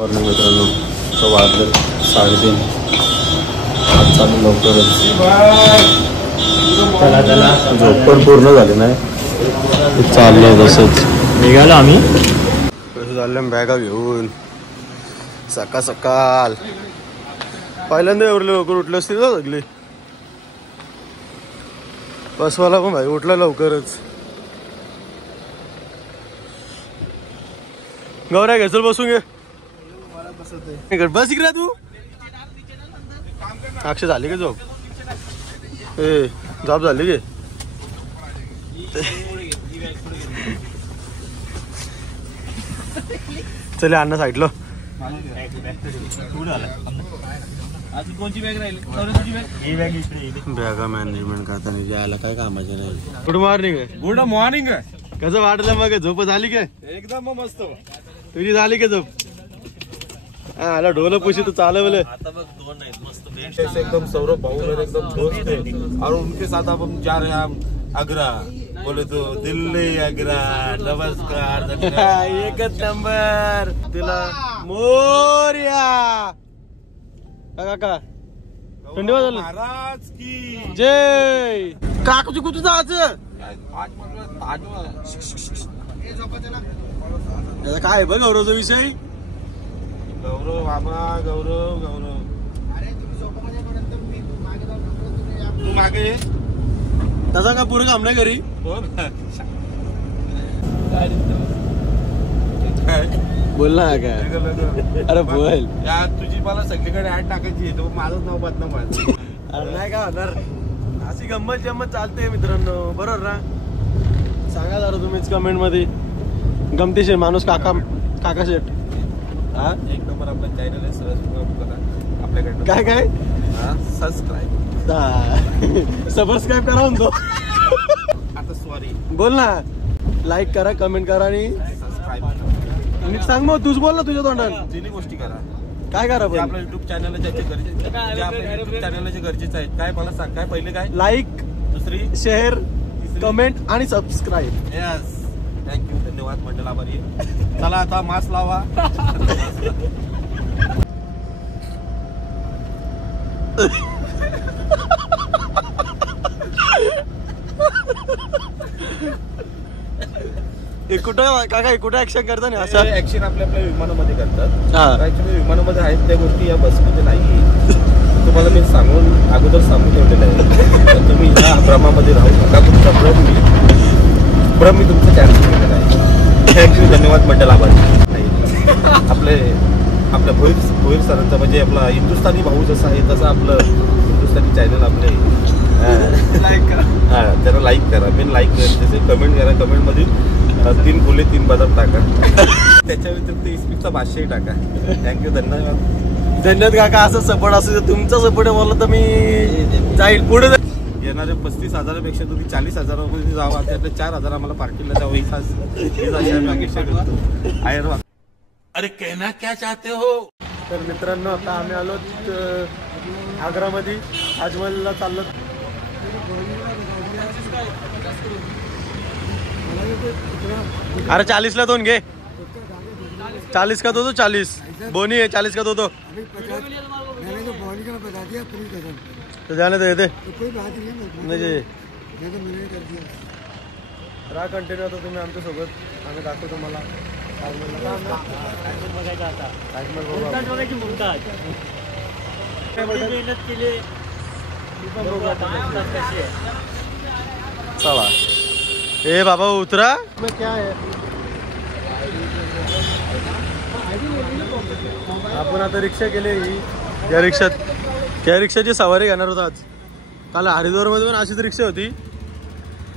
Morning मित्रांनो, तो वाजले 3:30. आज चालू लवकरच. झोप पण पूर्ण झाली नाही, चाललंय तसंच. निघालो आम्ही. कसं चाललं बॅगा घेऊन सकाळ सकाळ. पहिल्यांदा एवढं लवकर उठलं असतील ना सगळे. बसवाला पण भाई उठला लवकरच. गौऱ्या घेचल बसून घे. बस इकडे तू. अक्षय झाली का झोप? ए झोप झाली गे. चले अण्णा साईडलो. बॅगा मॅनेजमेंट करता नाही यायला काय कामाचे नाही. Good morning. Good morning. कसं वाटलं मग? झोप झाली काय? एकदम मस्त. तुझी झाली का झोप? आला ढोल पुशी तो चालवले. एकदम सौरभ भाऊ एकदम दोस्त है और उनके साथ अब हम जा रहे हैं आगरा. बोले तो दिल्ली आगरा. नमस्कार. एकच नंबर. तिला मोर्या काका. महाराज की जय. काकूची कुठं जायचं? काय बघ गौरवचा विषय. गौरव बाबा गौरव गौरव. तू मागे ये. तसा का पुरं काम नाही घरी. बोल ना काय. अरे बोल या तुझी मला सगळीकडे ऍड टाकायची आहे. तो माझंच नाव बदनाम व्हायचं. अरे नाही का होणार. अशी गंमत जम्मत चालते मित्रांनो, बरोबर ना? सांगा जरा तुम्हीच कमेंट मध्ये. गमतीशीर माणूस काका शेट. हा एक नंबर आपला चॅनल आहे. आपल्याकडे काय काय सबस्क्राईब करा म्हणतो. आता सॉरी बोल ना. लाईक करा, कमेंट करा आणि सबस्क्राईब करा. नीट सांग मग. तूच बोल ना तुझ्या तोंडात. तिन्ही गोष्टी करा. काय करा आपल्या युट्यूब चॅनलला ज्याचे गरजेचे, आपल्या युट्यूब चॅनलला जे गरजेचं आहे काय मला सांग. काय पहिले काय? लाईक, दुसरी शेअर, कमेंट आणि सबस्क्राईब. यस. थँक्यू. धन्यवाद. मंडळ आभारी. चला आता मास्क लावा. कुठं काका कुठं ऍक्शन करता नाही असं? ऍक्शन आपल्या आपल्या विमानामध्ये करतात. ऍक्च्युली विमानामध्ये आहेत त्या गोष्टी या बसमध्ये नाही. तुम्हाला मी अगोदर सांगून ठेवलेलं आहे. तुम्ही या भ्रमामध्ये राहू नका. तुमचा भ्रम मी तुमचं कॅन्सल केलेलं आहे. थँक्यू. धन्यवाद. मंडळ आभारी. आपल्या भोईर सरांचा म्हणजे आपला हिंदुस्थानी भाऊ जसा आहे तसं आपलं हिंदुस्थानी चॅनल आपले लाईक करा. हा त्याला लाईक करा. मी लाईक करते. कमेंट करा. कमेंटमध्ये 3 फुले 3 बदाम टाका. त्याच्या व्यतिरिक्त इस्पिकचा भाष्यही टाका. थँक्यू. धन्यवाद. धन्यवाद काका. असं सपोर्ट असू. तुमचा सपोर्ट बोलला तर मी जाईल पुढे. येणाऱ्या 35,000पेक्षा तुम्ही 40,000 जावा. त्यातले 4,000 आम्हाला पार्टीला द्यावं. हीच अशी आम्ही अपेक्षा करतो. अरे कहना क्या चाहते हो? तर मित्रांनो आता आम्ही आलो आग्रामध्ये. ताजमहलला चाललो. अरे 40ला 2 घे. 40 का दो 40. बोनी है 40 का दो. तो जाने दे नाही राहा कंटिन्यू. आता तुम्ही आमच्या सोबत. आम्ही दाखवतो तुम्हाला. चला ए बाबा उतरा. क्या है आपण आता रिक्षा केली. या रिक्षाची सवारी घेणार होता आज. काल हरिद्वार मध्ये पण अशीच रिक्षा होती.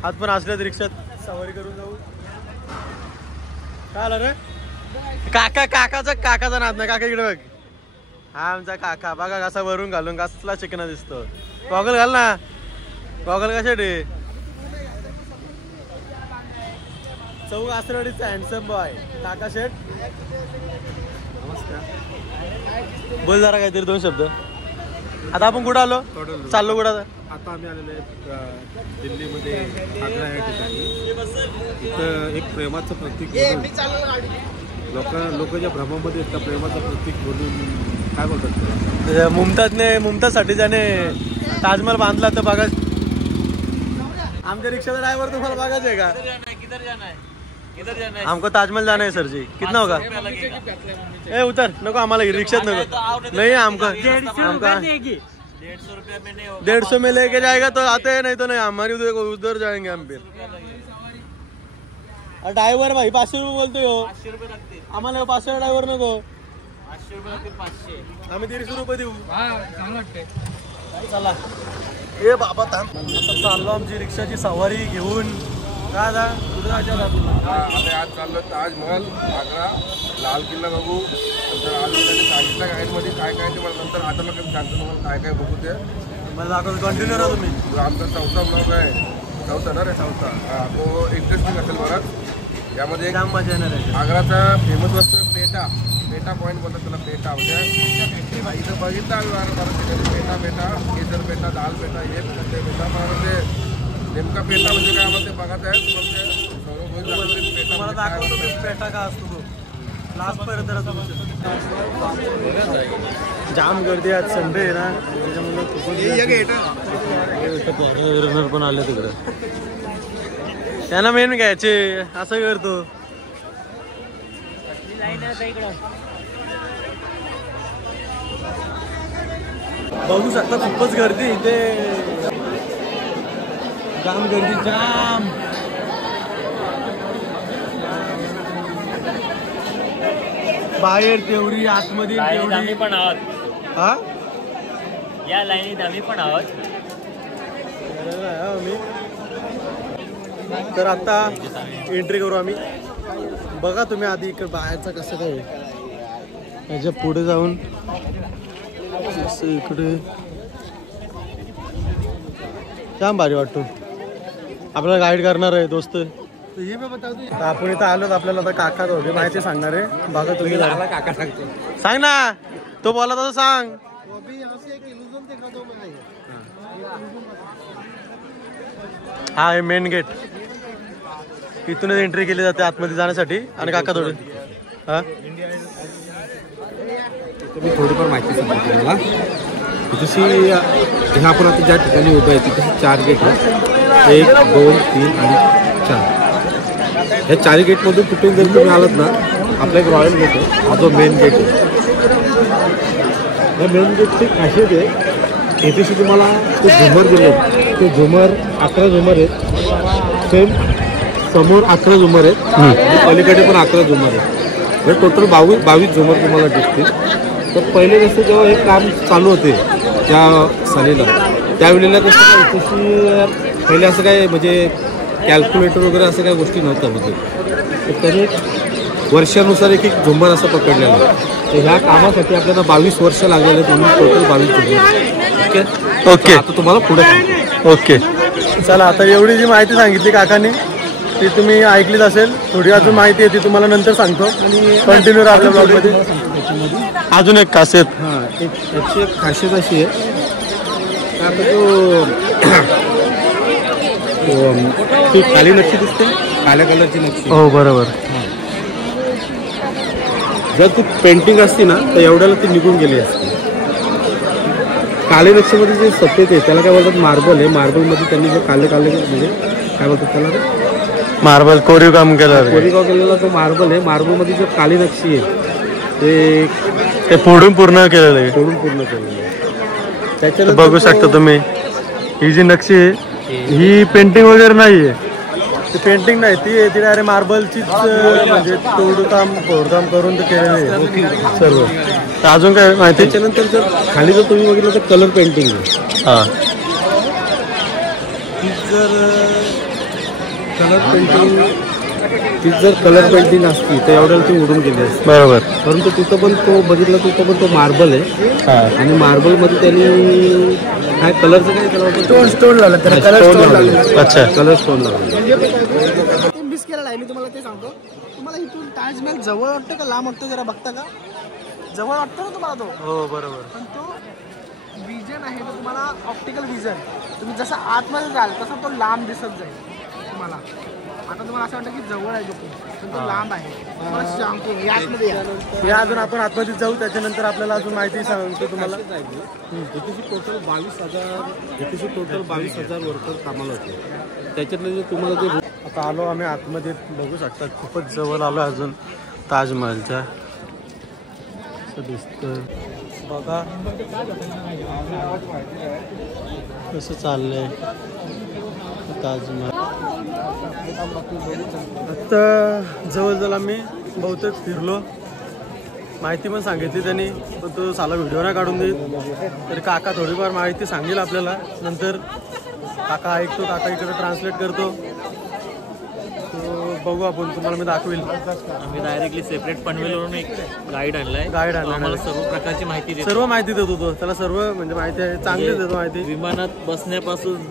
आज पण असल्याच रिक्षात सवारी करून जाऊ. काय आलं रे? काकाचा नाद ना. काका इकडे बघ. हा आमचा काका बघा कसा वरून घालून कसला चिकना दिसतो. गॉगल घाल ना. गॉगल कशासाठी? चौक आसरवाडीचा हँडसम बॉय काका शेट. नमस्कार. बोल जरा काहीतरी 2 शब्द. आता आपण कुठं आलो? चाललो कुठं? आता आम्ही आलेलो आहे दिल्लीमध्ये आग्रा या ठिकाणी. इथं एक प्रेमाचं प्रतीक लोकांच्या भ्रमामध्ये त्या प्रेमाचं प्रतीक म्हणून काय बोलतात मुमताजसाठी ज्याने ताजमहल बांधला तर बघा. आमच्या रिक्षाचा ड्रायव्हर तुम्हाला बघायचं आहे का? हमको ताजमहल जाना है सर जी. कितना होगा? ए उतर नको आम्हाला रिक्षात नको. नहीं हमको 150 में लेके जाएगा तो आते हैं, नहीं तो नहीं. हमारी उधर जाएंगे हम फिर. ड्रायव्हर भाई 500 रुपये बोलतोय हो. आम्हाला 500 ड्रायव्हर नको. 500 रुपये आम्ही 150 रुपये देऊ. चला ए बाबा थांब. आता चाललो आमची रिक्षाची सवारी घेऊन. काय आता कुठे जायचं आम्ही आज चाललो ताजमहल, आग्रा, लाल किल्ला बघू. नंतर आज सांगितलं गाईडमध्ये काय काय ते मला नंतर आठवलं की सांगतो तुम्हाला काय काय बघू ते. मला दाखवतो. कंटिन्यू राहा तुम्ही. आमचा चौथा ब्लॉग आहे. चौथा ना रे चौथा. तो इंटरेस्टिंग असेल बराच. यामध्ये जाम मजा येणार आहे. आग्राचा फेमस वस्तू पेटा पॉईंट बोलतात त्याला. पेटा म्हणजे इथं बघितलं आम्ही पेटा केसर पेटा, दाल पेटा, हे पेटा. मला ते नेमका पेटा म्हणजे काय आम्हाला ते बघत आहे. तुम्हाला दाखवतो पेटा का असतो तो लास्ट पर्यंत. जाम गर्दी आज संडे आहे ना, त्याच्यामुळे खूपच पण आले तिकडे. त्यांना मेन घ्यायचे असं करतो. बघू शकता खूपच गर्दी इथे. जाम गर्दी जाम. बाहेर तेवढी आतमध्ये आम्ही पण आहोत. हा या लाईनीत आम्ही पण आहोत. तर आता एंट्री करू आम्ही. बघा तुम्ही आधी इकडे बाहेरचं कसं काय याच्या पुढे जाऊन इकडे जाम भारी वाटतो. आपल्याला गाईड करणार आहे दोस्त. आपण इथं आलो आपल्याला आता काका होते माहिती सांगणार आहे. बघा तुम्ही काका सांगतो. सांग ना. तो बोला तसं सांग. हा हे मेन गेट. इथूनच एंट्री केली जाते आतमध्ये जाण्यासाठी. आणि काका थोडे हा मी थोडीफार माहिती सांगतो मला. जशी ह्या आपण आता ज्या ठिकाणी उभं आहे तिथे 4 गेट आहेत. 1, 2, 3 आणि 4. ह्या 4 गेटमधून कुठून जर तुम्ही आलात ना, आपला एक रॉयल गेट आहे. हा जो मेन गेट आहे. या मेन गेटची खासियत आहे येथेशी तुम्हाला ते झुमर दिले. ते झुमर 11 झुमर आहेत. सेम समोर 11 झुमर आहेत आणि पलीकडे पण 11 झुमर आहेत. हे टोटल 22 झुमर तुम्हाला दिसतील. तर पहिले जसं जेव्हा हे काम चालू होते त्या सालीला, त्यावेळेला कसं काय इथेशी पहिले असं काय म्हणजे कॅल्क्युलेटर वगैरे असं काही गोष्टी नव्हत्या. म्हणजे तर त्याने वर्षानुसार एक झुंबर असं पकडलेलं आहे. तर ह्या कामासाठी आपल्याला 22 वर्ष लागलेलं आहे. म्हणून टोटल 22 झुंबर. ओके आता तुम्हाला पुढे सांगतो. ओके चला. आता एवढी जी माहिती सांगितली काकांनी ती तुम्ही ऐकलीच असेल. थोडी अजून माहिती आहे ती तुम्हाला नंतर सांगतो. आणि कंटिन्यू आपल्या ब्लॉगमध्ये अजून एक खासियत. हां याची एक खासियत अशी आहे का आता ती काळी नक्षी दिसते, काळ्या कलरची नक्षी. हो बरोबर. जर ती पेंटिंग असती ना तर एवढ्याला ती निघून गेली असती. काळे नक्षीमध्ये जे सफेद आहे त्याला काय बोलतात मार्बल आहे. मार्बलमध्ये त्यांनी जो काळे म्हणजे काय बोलतात त्याला मार्बल कोरीव काम केलं. कोरीव केलेला तो मार्बल आहे. मार्बलमध्ये जो काळी नक्षी आहे ते फोडून पूर्ण केलेलं आहे. पूर्ण केलेलं आहे. त्याच्यानंतर बघू शकता तुम्ही ही जी नक्षी आहे ही पेंटिंग वगैरे नाहीये. ती पेंटिंग नाही, ती डायरेक्ट मार्बलचीच म्हणजे फोडकाम करून ते केलेलं आहे सर्व. तर अजून काय माहिती. त्याच्यानंतर जर खाली जर तुम्ही बघितलं तर कलर पेंटिंग आहे. हां ती जर कलर पेंटिंग असती तर एवढ्याला ती उडून गेली असते. बरोबर. परंतु तिथं पण तो बघितला तिथं पण तो मार्बल आहे. आणि मार्बलमध्ये त्यांनी काय कलरचं काय त्याला स्टोन लावलं. अच्छा कलर स्टोन लावलं. मिस केलेला आहे मी तुम्हाला ते सांगतो. तुम्हाला इथून ताजमहल जवळ वाटतं का लांब वाटतं जरा बघता का? जवळ वाटतं ना तुम्हाला तो. हो बरोबर. पण तो विजन आहे तो तुम्हाला ऑप्टिकल विजन. तुम्ही जसं आतमध्ये जाल तसा तो लांब दिसत जाईल तुम्हाला. आता तुम्हाला असं वाटतं की जवळ आहे जोकी, पण तो लांब आहे. तुम्हाला सांगतो मी, आतमध्ये या. या अजून आपण आतमध्ये जाऊ, त्याच्यानंतर आपल्याला अजून माहिती सांगतो तुम्हाला. इथे टोटल 22,000 वर्कर कामाला होते. त्याच्यातले तुम्हाला जे आता आलो आम्ही आतमध्ये, बघू शकता खूपच जवळ आलो अजून ताजमहलच्या. असं दिसतं बघा कसं चाललंय ताजमहल. आता जवळजवळ आम्ही बहुतेक फिरलो, माहिती पण सांगितली त्यांनी, पण तो साला व्हिडिओ नाही काढून देईल. तरी काका थोडीफार माहिती सांगेल आपल्याला नंतर. काका ऐकतो, काका इकडे ट्रान्सलेट करतो. बघू आपण, तुम्हाला मी दाखवेल. आम्ही डायरेक्टली सेपरेट पनवेलवरून एक गाईड आणलाय. गाईड आणलाय. आम्हाला सर्व प्रकारची माहिती देतो. सर्व माहिती देतो तो, त्याला सर्व म्हणजे माहिती आहे, चांगली देतो माहिती. विमानात बसण्यापासून